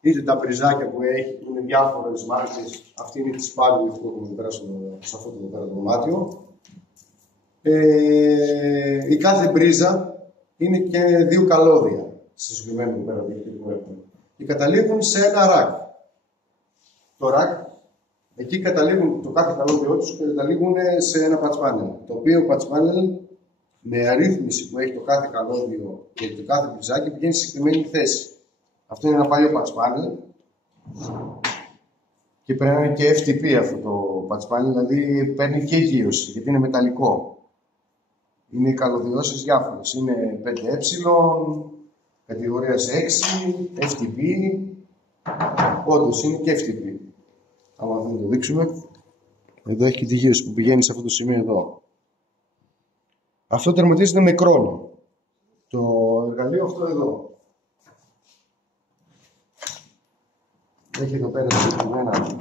Είτε τα πριζάκια που έχει, που είναι διάφορες μάρκες, αυτή είναι τη Spaghetti που έχουμε πέρα σε αυτό το δωμάτιο. Η κάθε μπρίζα είναι και 2 καλώδια στη συγκεκριμένη πέρα που έχουμε. Και καταλήγουν σε ένα ρακ. Το ρακ, εκεί καταλήγουν το κάθε καλώδιό τους και καταλήγουν σε ένα patch panel. Το οποίο patch panel με αρρύθμιση που έχει το κάθε καλώδιο και το κάθε μπριζάκι πηγαίνει σε συγκεκριμένη θέση. Αυτό είναι ένα παλιό patch panel και πρέπει να είναι και FTP αυτό το patch panel, δηλαδή παίρνει και γύρωση γιατί είναι μεταλλικό. Είναι οι καλωδιώσεις διάφορες. Είναι 5Ε, κατηγορίας 6, FTP. Όντως είναι και FTP. Άμα δεν το δείξουμε, εδώ έχει και τη γύρωση που πηγαίνει σε αυτό το σημείο εδώ. Αυτό τερματίζεται με κρόνο. Το εργαλείο αυτό εδώ. Έχει εδώ πέρα συγκεκριμένα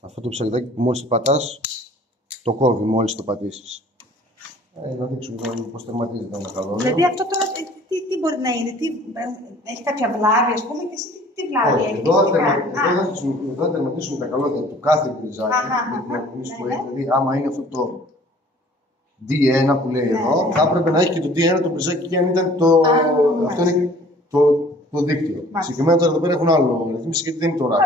αυτό το ψαλιδάκι που μόλις το πατάς, το κόβει μόλις το πατήσεις. Να δείξουμε πώς τερματίζεται ένα καλώδιο. Δηλαδή αυτό τώρα τι μπορεί να είναι, έχει κάποια βλάβη, ας πούμε, και εσύ τι βλάβη έχει. Εδώ θα τερματίσουμε τα καλώδια του κάθε μπριζάκι με την αρρύθμιση που έχει. Δηλαδή, άμα είναι αυτό το D1 που λέει εδώ, θα έπρεπε να έχει και το D1 το μπριζάκι και αν ήταν το. Αυτό είναι το δίκτυο. Συγκεκριμένα τώρα εδώ πέρα έχουν άλλο ρυθμίση γιατί δεν είναι το ράκ.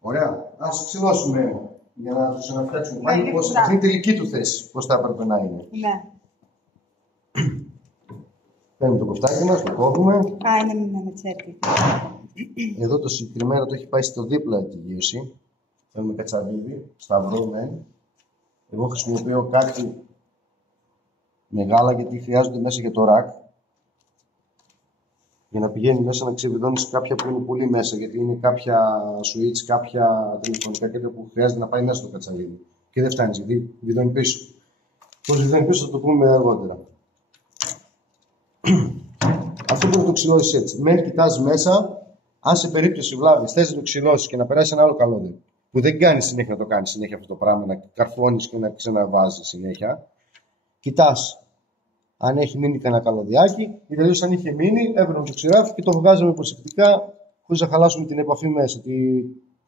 Ωραία. Ας ξυλώσουμε για να τους αναφτιάξουμε πάλι πώς αυτή είναι η τελική του θέση, πώς θα έπρεπε να είναι. Ναι. Παίρνουμε το κοφτάκι μας, το κόβουμε. Είναι με τσέπη. Εδώ το συγκεκριμένο το έχει πάει στο δίπλα τη γύρωση. Θέλουμε κατσαβίδι, σταυρό μεν. Εγώ χρησιμοποιώ κάτι μεγάλα γιατί χρειάζονται μέσα για το ρακ. Για να πηγαίνει μέσα να ξεβιδώνεις κάποια που είναι πολύ μέσα, γιατί είναι κάποια switch, κάποια τηλεφωνικά κέντρα που χρειάζεται να πάει μέσα στο κατσαλίδι. Και δεν φτάνει, γιατί βιδώνει πίσω. Πώς βιδώνει πίσω θα το πούμε αργότερα. Αυτό πρέπει να το ξυλώσεις έτσι. Με κοιτάς μέσα, αν σε περίπτωση βλάβης θες να το ξυλώσεις και να περάσει ένα άλλο καλώδιο, που δεν κάνει συνέχεια να το κάνει συνέχεια αυτό το πράγμα, να καρφώνεις και να ξαναβάζεις συνέχεια, κοιτάς. Αν έχει μείνει κανένα καλωδιάκι, ή τελείως αν είχε μείνει, έπαιρνε το ξηράφι και το βγάζαμε προσεκτικά, χωρίς να χαλάσουμε την επαφή μέσα,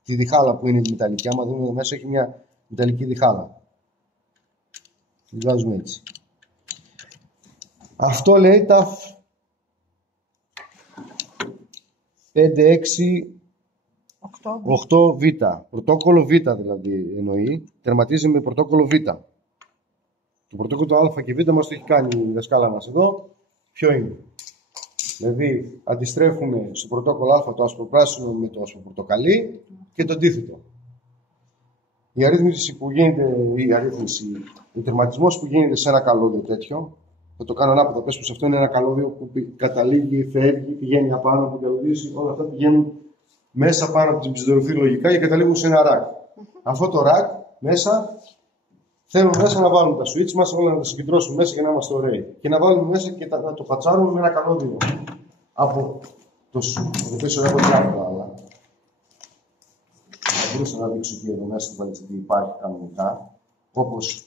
τη διχάλα που είναι η μεταλλική. Άμα δούμε εδώ μέσα, έχει μια μεταλλική διχάλα. Τη βγάζουμε έτσι. Αυτό λέει τα 5-6-8 Β. Πρωτόκολλο Β δηλαδή εννοεί. Τερματίζει με πρωτόκολλο Β. Το πρωτόκολλο Α και Β μας το έχει κάνει η δασκάλα μας εδώ. Ποιο είναι? Δηλαδή αντιστρέφουμε στο πρωτόκολλο Α το ασπροπράσινο με το ασπροπορτοκαλί και το αντίθετο. Η αρρύθμιση που γίνεται, ο τερματισμός που γίνεται σε ένα καλώδιο τέτοιο, θα το κάνω ανάποδα, πες πως αυτό είναι ένα καλώδιο που καταλήγει, φεύγει, πηγαίνει απάνω από την καλωδίωση, όλα αυτά πηγαίνουν μέσα πάνω από την ψηδοροφή λογικά και καταλήγουν σε ένα ρακ. Αυτό το ρακ μέσα θέλουμε μέσα να βάλουμε τα switch μας, όλα να τα συγκεντρώσουμε μέσα για να είμαστε ωραίοι. Και να βάλουμε μέσα και να το πατσάρουμε με ένα καλώδιο. Από το πίσω έχω διάφορα άλλα. Θα μπορούσα να δείξω και εδώ μέσα τι υπάρχει κανονικά. Όπως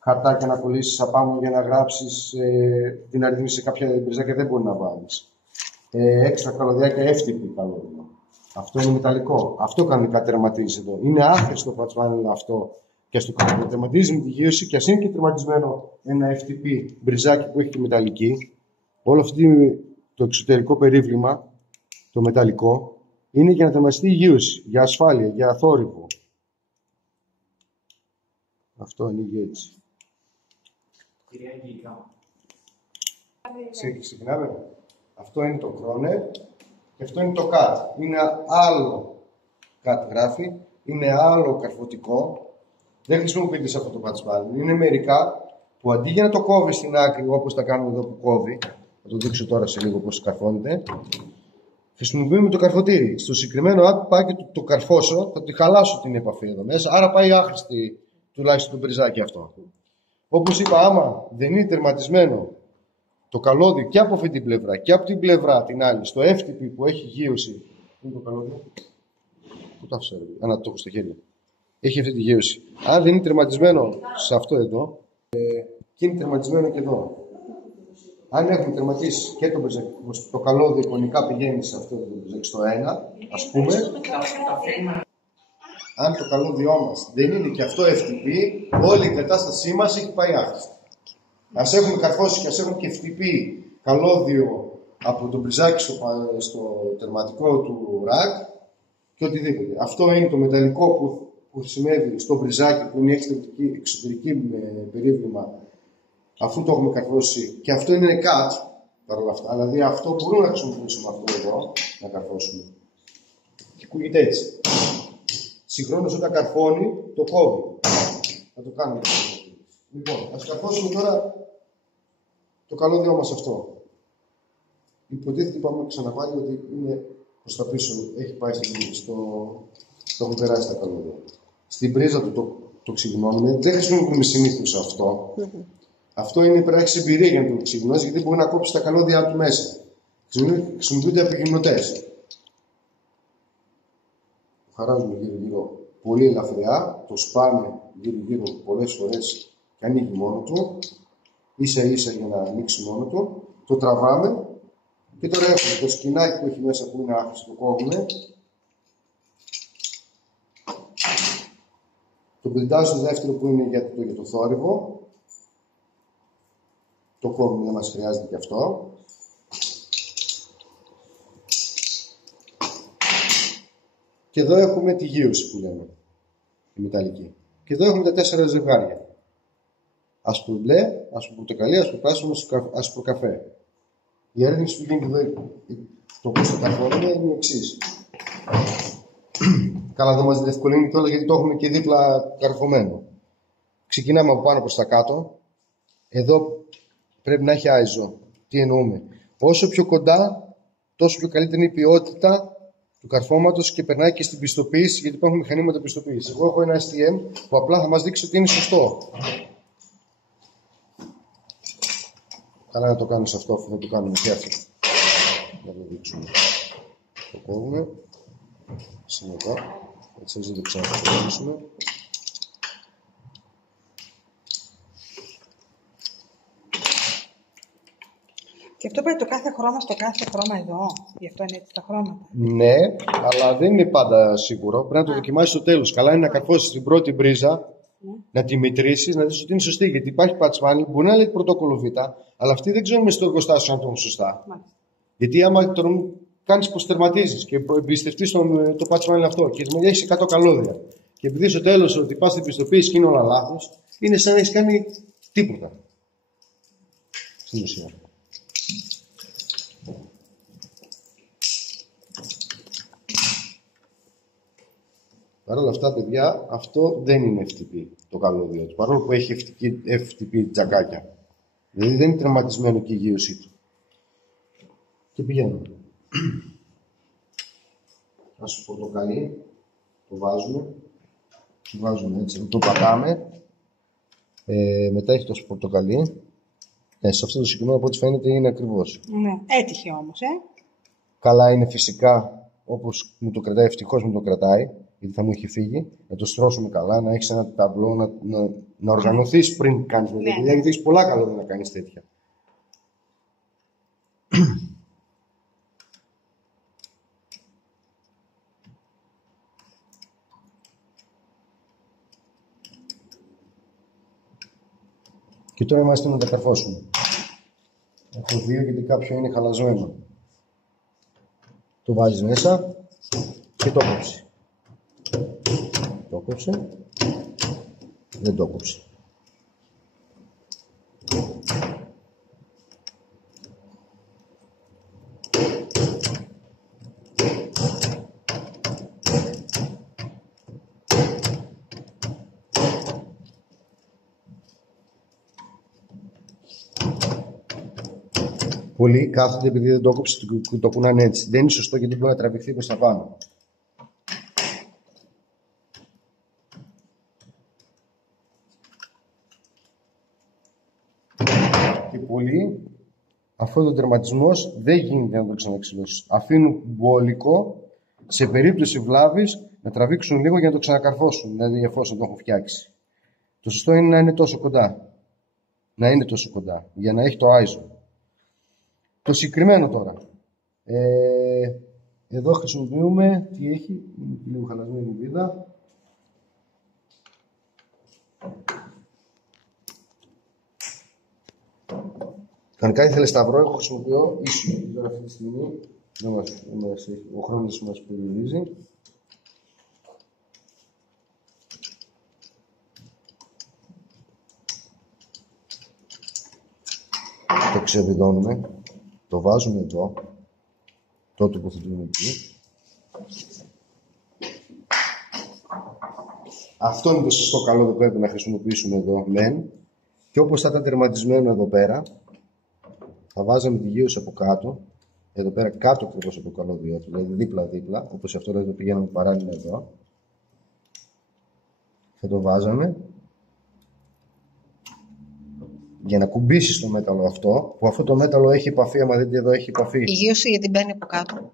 χαρτάκια να κολλήσεις απάνω για να γράψεις την αρρύθμιση σε κάποια μπριζάκια δεν μπορεί να βάλεις. Έξτρα καλωδιάκια εύτυπη καλώδιο. Αυτό είναι μεταλλικό. Αυτό κανονικά τερματίζει εδώ. Είναι άχρηστο patch panel αυτό. Και στο καλό τερματίζει με τη γύρωση και ας είναι και τερματισμένο ένα FTP μπριζάκι που έχει και μεταλλική. Όλο αυτό το εξωτερικό περίβλημα, το μεταλλικό, είναι για να τερματιστεί η γύρωση, για ασφάλεια, για θόρυβο. Αυτό ανοίγει έτσι. Ξεκινάμε. Αυτό είναι το Kroner και αυτό είναι το CAT. Είναι άλλο CAT γράφει, είναι άλλο καρφωτικό. Δεν χρησιμοποιείται σε αυτό το patch panel. Είναι μερικά που αντί για να το κόβει στην άκρη όπως τα κάνουμε εδώ που κόβει, θα το δείξω τώρα σε λίγο πώς καρφώνεται, χρησιμοποιούμε το καρφωτήρι. Στο συγκεκριμένο app πάει και το καρφώσω, θα τη χαλάσω την επαφή εδώ μέσα, άρα πάει άχρηστη τουλάχιστον το μπριζάκι αυτό. Όπως είπα, άμα δεν είναι τερματισμένο το καλώδιο και από αυτή την πλευρά και από την πλευρά την άλλη, στο FTP που έχει γύρωση. Είναι το καλώδιο. Πού το άφησα, το έχω στο χέρι. Έχει αυτή τη γύρωση. Αν δεν είναι τερματισμένο σε αυτό εδώ, και είναι τερματισμένο και εδώ. Αν έχουμε τερματίσει και το καλώδιο εικονικά πηγαίνει σε αυτό το μπριζάκι στο 1, ας πούμε, αν το καλώδιό μας δεν είναι και αυτό FTP, όλη η κατάστασή μας έχει πάει άχρηστα. Ας έχουμε καρφώσει και ας έχουμε και FTP καλώδιο από το μπριζάκι στο τερματικό του ρακ και οτιδήποτε. Αυτό είναι το μεταλλικό που χρησιμεύει στο μπριζάκι που είναι εξωτερική περίβλημα, αφού το έχουμε καρφώσει, και αυτό είναι cut παρόλα αυτά. Δηλαδή αυτό μπορούμε να χρησιμοποιήσουμε αυτό εδώ, να καρφώσουμε. Και ακούγεται έτσι. Συγχρόνως όταν καρφώνει, το κόβει. Θα το κάνουμε. Λοιπόν, ας καρφώσουμε τώρα το καλώδιό μας αυτό. Υποτίθεται, είπαμε ξαναπάρει, ότι είναι προς τα πίσω, έχει πάει το έχουν περάσει τα καλώδια. Στην πρίζα του το ξυγνώνουμε, δεν χρησιμοποιούμε συνήθως αυτό. Αυτό είναι πρέπει να έχεις εμπειρία για να το ξυγνώσεις, γιατί μπορεί να κόψει τα καλώδια του μέσα. Χρησιμοποιούνται επιγυμνωτές. Το χαράζουμε γύρω-γύρω πολύ ελαφριά, το σπάμε γύρω-γύρω πολλές φορές και ανοίγει μόνο του, ίσα-ίσα για να ανοίξει μόνο του, το τραβάμε και τώρα έχουμε το σκηνάκι που έχει μέσα που είναι άχρηστο, το κόβουμε. Το πλυντάζω στο δεύτερο που είναι για το θόρυβο. Το κόβουμε, δεν μας χρειάζεται και αυτό. Και εδώ έχουμε τη γύρωση που λέμε, η μεταλλική. Και εδώ έχουμε τα 4 ζευγάρια. Άσπρο μπλε, άσπρο πορτοκαλί, άσπρο πράσινο, άσπρο καφέ. Η έρευνηση που γίνεται εδώ, το πώς το καρφώνουμε, είναι η εξής. Καλά, δεν μας διευκολύνει κιόλας γιατί το έχουμε και δίπλα καρφωμένο. Ξεκινάμε από πάνω προς τα κάτω. Εδώ πρέπει να έχει άιζο. Τι εννοούμε? Όσο πιο κοντά, τόσο πιο καλύτερη είναι η ποιότητα του καρφώματος και περνάει και στην πιστοποίηση, γιατί υπάρχουν μηχανήματα πιστοποίησης. Εγώ έχω ένα STM που απλά θα μας δείξει ότι είναι σωστό. Καλά να το κάνω σε αυτό, αφού θα το κάνουμε και αυτό. Να το δείξουμε. Το κόβουμε. Συνεχώ. Έτσι δεν το ξαναπροσδιορίσουμε. Και αυτό πάει το κάθε χρώμα στο κάθε χρώμα εδώ. Γι' αυτό είναι έτσι τα χρώματα. Ναι, αλλά δεν είναι πάντα σίγουρο. Πρέπει να το δοκιμάσεις στο τέλος. Καλά είναι να καρφώσεις την πρώτη μπρίζα, να τη μετρήσεις, να δεις ότι είναι σωστή. Γιατί υπάρχει patch manual, μπορεί να λέει πρωτόκολλο Β, αλλά αυτοί δεν ξέρουν στο εργοστάσιο αν το έχουν σωστά. Γιατί άμα τον κάνεις πως τερματίζεις και εμπιστευτείς το patch manual αυτό και έχεις 100 καλώδια, και επειδή στο τέλος ότι πας στην πιστοποίηση και είναι όλα λάθος, είναι σαν να έχεις κάνει τίποτα. Στην ουσία. Παρ' όλα αυτά, παιδιά, αυτό δεν είναι FTP το καλώδιο του. Παρόλο που έχει FTP τζακάκια. Δηλαδή δεν είναι τερματισμένο και η γύρωσή του. Και πηγαίνουμε. Ας το πορτοκαλί, το βάζουμε έτσι, το πατάμε. Μετά έχει το πορτοκαλί. Σε αυτό το συγκεκριμένο από ό,τι φαίνεται είναι ακριβώς. Ναι, έτυχε όμως, Καλά είναι φυσικά, όπως μου το κρατάει, ευτυχώς μου το κρατάει, γιατί θα μου είχε φύγει, να το στρώσουμε καλά, να έχεις ένα ταμπλό, να οργανωθείς πριν κάνεις μια τέτοια δουλειά, γιατί έχεις πολλά καλώδια να κάνεις τέτοια. Και τώρα είμαστε να τα καρφώσουμε. Έχω δύο γιατί κάποιο είναι χαλαζμένο. Το βάζεις μέσα και το κόψει. Το κόψε. Δεν το κόψε. Πολλοί κάθονται επειδή δεν το κόψει, το κουνάνε έτσι. Δεν είναι σωστό γιατί μπορεί να τραβηχθεί προς τα πάνω. Και πολλοί, αυτός ο τερματισμός δεν γίνεται να το ξαναξυλώσει. Αφήνουν μπόλικο σε περίπτωση βλάβης να τραβήξουν λίγο για να το ξανακαρφώσουν. Δηλαδή εφόσον το έχουν φτιάξει. Το σωστό είναι να είναι τόσο κοντά. Να είναι τόσο κοντά για να έχει το άιζο. Το συγκεκριμένο τώρα. Εδώ χρησιμοποιούμε, τι έχει, λίγο χαλασμένη η βίδα. Κανονικά ήθελε σταυρό, εγώ χρησιμοποιώ ίσο. Τώρα αυτή τη στιγμή ο χρόνος μας περιορίζει. Το ξεβιδώνουμε, το βάζουμε εδώ, το τοποθετούμε εκεί. Αυτό είναι το σωστό καλό που πρέπει να χρησιμοποιήσουμε εδώ, μεν. Και όπως θα ήταν τερματισμένο εδώ πέρα, θα βάζαμε τη γύρωση από κάτω, εδώ πέρα κάτω ακριβώς από το καλώδιο του, δηλαδή δίπλα-δίπλα, όπως αυτό εδώ πηγαίναμε παράλληλα εδώ. Θα το βάζαμε για να κουμπίσει το μέταλλο αυτό, που αυτό το μέταλλο έχει επαφή, άμα δείτε εδώ έχει επαφή. Η γύρωση γιατί μπαίνει από κάτω.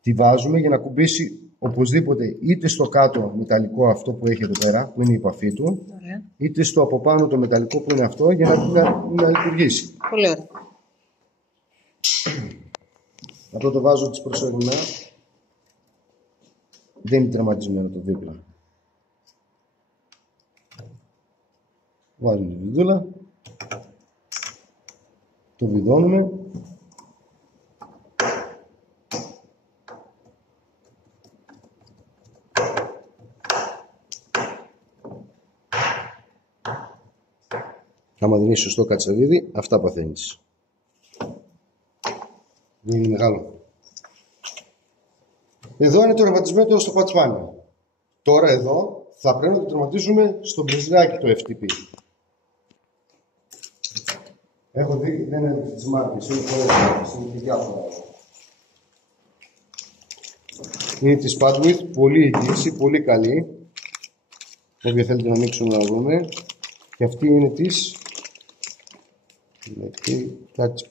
Τη βάζουμε για να κουμπίσει οπωσδήποτε είτε στο κάτω μεταλλικό αυτό που έχει εδώ πέρα, που είναι η επαφή του, Ωραία. είτε στο από πάνω το μεταλλικό που είναι αυτό, για να λειτουργήσει. Πολύ ωραία. Αυτό το βάζω της προσωρινά. Δεν είναι τερματισμένο το δίπλα. Βάζουμε τη βιδούλα. Το βιδώνουμε. Άμα δεν είσαι σωστό κατσαβίδι, αυτά παθαίνεις. Δεν είναι μεγάλο. Εδώ είναι το ρευματισμένο στο πατσπάνιο. Τώρα εδώ θα πρέπει να το τερματίσουμε στο μπριζάκι το FTP. Έχω δει, δεν είναι τις μάρκες, είναι πολλές μάρκες, είναι και διάφορα. Είναι της Padwith, πολύ εγγύηση, πολύ καλή. Όποια θέλετε να ανοίξουμε να δούμε. Και αυτή είναι της... Κάτι της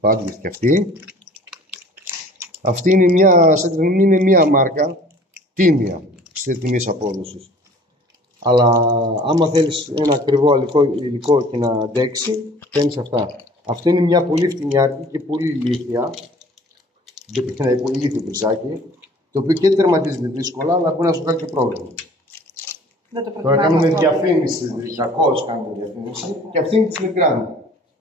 Padwith και αυτή. Αυτή είναι μια, είναι μια μάρκα τίμια στη τιμή απόδοσης. Αλλά άμα θέλεις ένα ακριβό υλικό και να αντέξει, παίρνεις αυτά. Αυτή είναι μια πολύ φτηνιάρικη και πολύ ηλίθια. Ένα πολύ ηλίθιο μπριζάκι, το οποίο και τερματίζεται δύσκολα, αλλά μπορεί να σου κάνει και πρόβλημα. Τώρα κάνουμε διαφήμιση, κακώς κάνουμε διαφήμιση, και αυτή είναι της Legrand.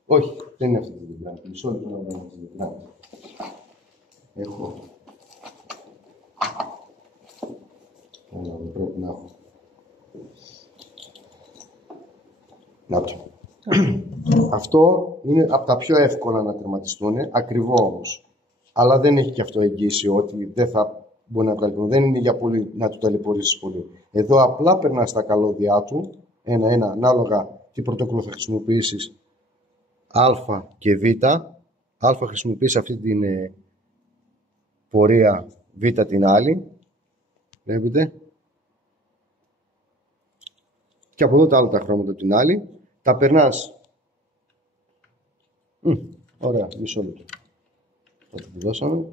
Όχι, δεν είναι αυτή τη Legrand. Μισό λεπτό να βγάλω τη Legrand. Έχω. Δεν πρέπει να έχω. Να το. Αυτό είναι από τα πιο εύκολα να τερματιστούν, ακριβό όμως. Αλλά δεν έχει και αυτό εγγύηση ότι δεν θα μπορεί να βγάλει. Δεν είναι για πολύ, να του ταλαιπωρήσεις πολύ. Εδώ απλά περνά στα καλώδια του, ένα-ένα, ανάλογα τι πρωτόκολλο θα χρησιμοποιήσεις, Α και Β. Α χρησιμοποιείς αυτή την πορεία, Β την άλλη. Βλέπετε. Και από εδώ τα άλλα τα χρώματα την άλλη. Τα περνάς. Ωραία, μισό λεπτό. Θα το δώσαμε.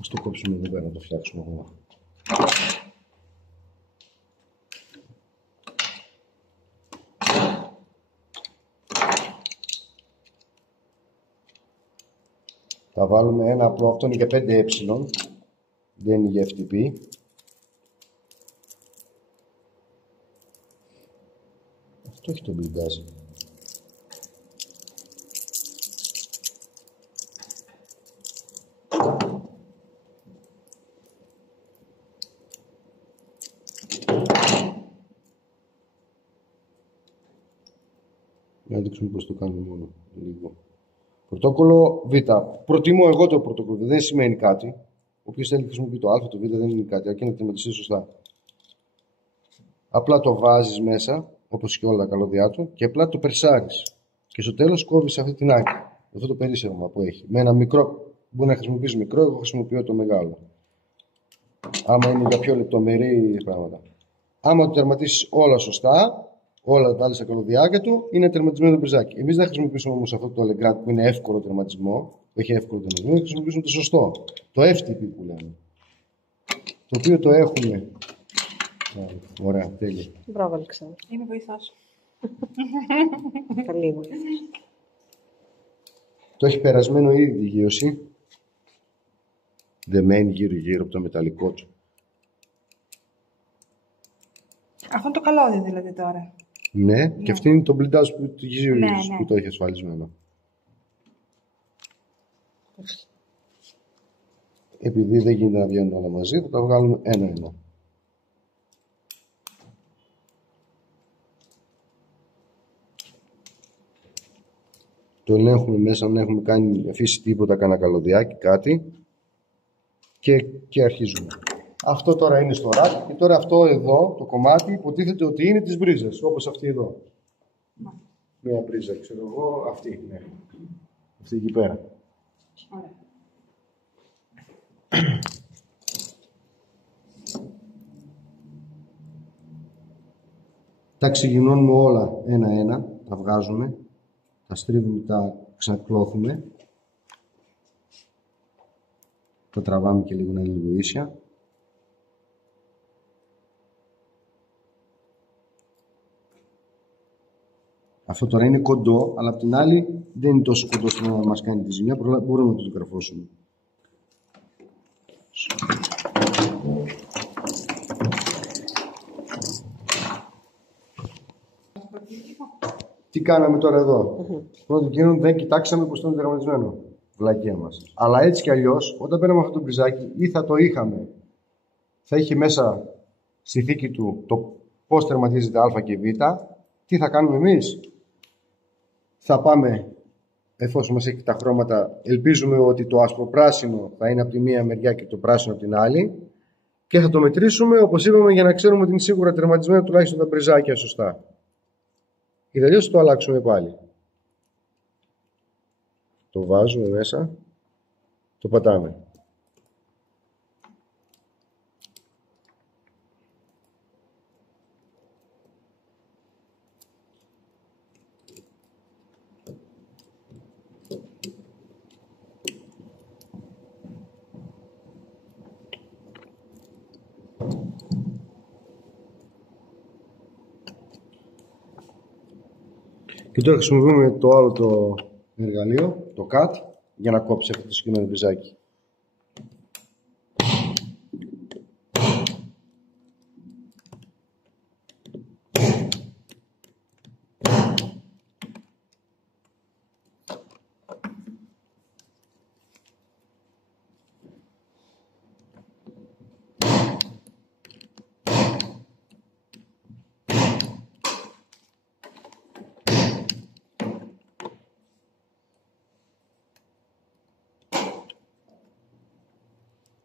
Ας το κόψουμε εδώ πέρα, να το φτιάξουμε ακόμα. Θα βάλουμε ένα απλό, αυτό είναι για 5Ε, δεν είναι για FTP. Αυτό έχει το μπλιντάζ. Να δείξουμε πώς το κάνουμε μόνο λίγο. Πρωτόκολλο Β. Προτιμώ εγώ το πρωτόκολλο Β. Δεν σημαίνει κάτι. Όποιος θέλει να χρησιμοποιεί το Α, το Β δεν είναι κάτι. Αρκεί να τερματιστεί σωστά. Απλά το βάζεις μέσα, όπως και όλα τα καλώδια του, και απλά το περσάρεις. Και στο τέλος κόβεις αυτή την άκρη. Αυτό το περίσσευμα που έχει. Με ένα μικρό, μπορεί να χρησιμοποιείς μικρό, εγώ χρησιμοποιώ το μεγάλο. Άμα είναι για πιο λεπτομερή πράγματα. Άμα το τερματίσεις όλα σωστά, όλα τα άλλα στα καλωδιάκια του, είναι τερματισμένο το μπριζάκι. Εμείς δεν χρησιμοποιήσουμε όμως αυτό το Legrand που είναι εύκολο τερματισμό, που έχει εύκολο τερματισμό, χρησιμοποιήσουμε το σωστό. Το FTP που λέμε. Το οποίο το έχουμε. Ωραία, τέλεια. Μπράβο, Αλεξάνδρου. Είμαι βοηθός. Καλή βοήθεια. Αυτό έχει περασμένο ήδη τη γύρωση. Δεμένη γύρω-γύρω από το μεταλλικό του. Αυτό είναι το καλώδιο δηλαδή τώρα. Ναι, και αυτή είναι το μπλιντάζ που το γύρω Ναι. που το έχει ασφαλισμένο. Επειδή δεν γίνεται να βγαίνουν όλα μαζί, θα τα βγάλουμε ένα-ένα. Το ελέγχουμε μέσα, αν έχουμε αφήσει τίποτα, κανένα καλωδιάκι, κάτι. Και αρχίζουμε. Αυτό τώρα είναι στο ρακ και τώρα αυτό εδώ, το κομμάτι, υποτίθεται ότι είναι τις μπρίζες, όπως αυτή εδώ. Μία μπρίζα, ξέρω εγώ, αυτή, ναι. Αυτή εκεί πέρα. Ωραία. Τα ξεκινώνουμε όλα ένα-ένα, τα βγάζουμε, τα στρίβουμε, τα ξανακλώθουμε. Τα τραβάμε και λίγο να είναι λίγο ίσια. Αυτό τώρα είναι κοντό, αλλά απ' την άλλη δεν είναι τόσο κοντό ώστε να μας κάνει τη ζημιά, μπορούμε να το γραφώσουμε. Τι κάναμε τώρα εδώ. Πρώτον κύριο δεν κοιτάξαμε πως ήταν τερματισμένο. Βλακία μας. Αλλά έτσι κι αλλιώς, όταν παίρναμε αυτό το μπριζάκι, ή θα το είχαμε, θα είχε μέσα στη θήκη του το πώς τερματίζεται α και β. Τι θα κάνουμε εμείς? Θα πάμε, εφόσον μας έχει τα χρώματα, ελπίζουμε ότι το ασπροπράσινο θα είναι από τη μία μεριά και το πράσινο από την άλλη, και θα το μετρήσουμε, όπως είπαμε, για να ξέρουμε ότι είναι σίγουρα τερματισμένα τουλάχιστον τα μπριζάκια σωστά. Ή αλλιώς το αλλάξουμε πάλι. Το βάζουμε μέσα, το πατάμε. Και τώρα χρησιμοποιούμε το άλλο το εργαλείο, το cut, για να κόψει αυτό το συγκεκριμένο μπριζάκι.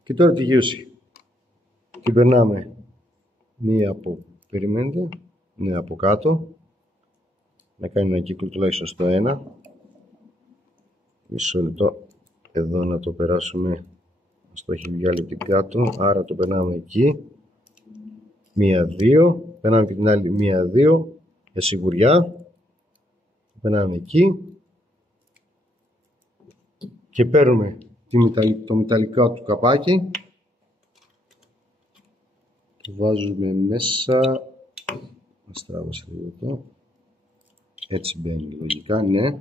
Και τώρα τη γύρωση. Την περνάμε μία από, περιμένετε, μία από κάτω, να κάνει ένα κύκλο τουλάχιστον στο ένα. Μισό λεπτό, εδώ να το περάσουμε, στο έχει βγει άλλη από την κάτω, άρα το περνάμε εκεί. Μία-δύο, περνάμε και την άλλη μία-δύο, για σιγουριά. Το περνάμε εκεί. Και παίρνουμε το μεταλλικό του καπάκι, το βάζουμε μέσα, αστράβωσα λίγο εδώ, έτσι μπαίνει λογικά, ναι.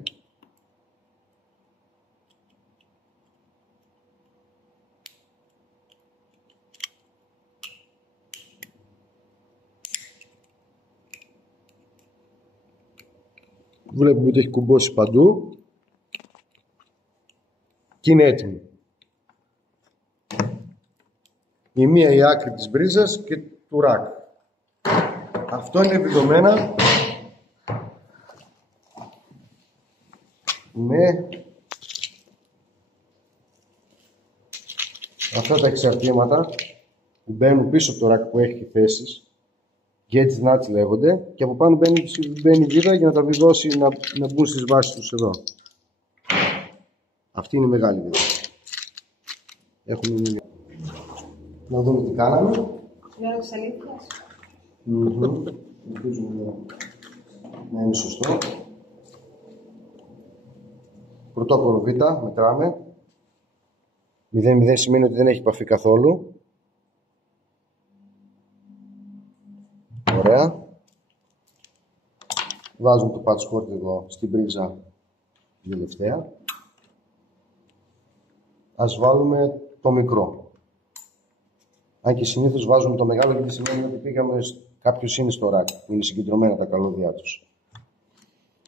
Βλέπουμε ότι έχει κουμπώσει παντού και είναι έτοιμη. Η μία η άκρη της μπρίζας και του ρακ. Αυτό είναι βιδωμένα με αυτά τα εξαρτήματα που μπαίνουν πίσω από το ρακ που έχει θέσεις, gauge nuts λέγονται, και από πάνω μπαίνει βίδα για να τα βιδώσει να μπουν στις βάσεις τους εδώ. Αυτή είναι η μεγάλη βίδα. Έχουμε μία. Να δούμε τι κάναμε. Λέω της αλήθειας. Ελπίζουμε να είναι σωστό. Πρωτόκολλο Β, μετράμε. 0,0 σημαίνει ότι δεν έχει επαφή καθόλου. Ωραία. Βάζουμε το patchcord εδώ στην πρίζα τελευταία. ας βάλουμε το μικρό. Αν και συνήθως βάζουμε το μεγάλο, γιατί σημαίνει ότι πήγαμε, κάποιος είναι στο ρακ, που είναι συγκεντρωμένα τα καλώδια τους.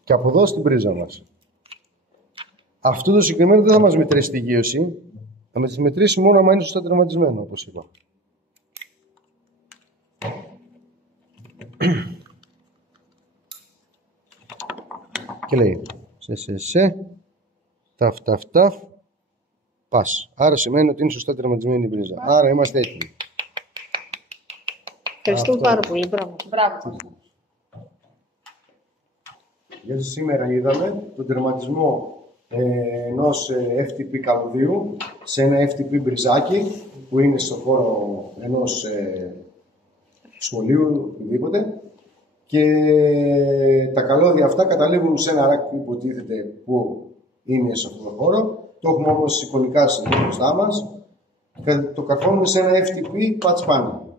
Και από εδώ στην πρίζα μας. Αυτό το συγκεκριμένο δεν θα μας μετρήσει τη γύρωση, θα μας μετρήσει μόνο άμα είναι σωστά τερματισμένο, όπως είπα. Και λέει ταφ, πας. Άρα σημαίνει ότι είναι σωστά τερματισμένη η πρίζα. Άρα είμαστε έτοιμοι. Ευχαριστούμε πάρα πολύ. Μπράβο. Γιατί σήμερα είδαμε τον τερματισμό ενός FTP καλωδίου σε ένα FTP μπριζάκι που είναι στο χώρο ενός σχολείου, οτιδήποτε, και τα καλώδια αυτά καταλήγουν σε ένα ρακ που υποτίθεται που είναι σε αυτό το χώρο. Το έχουμε όμως εικονικά μπροστά μας και το καρφώνουμε σε ένα FTP patch panel.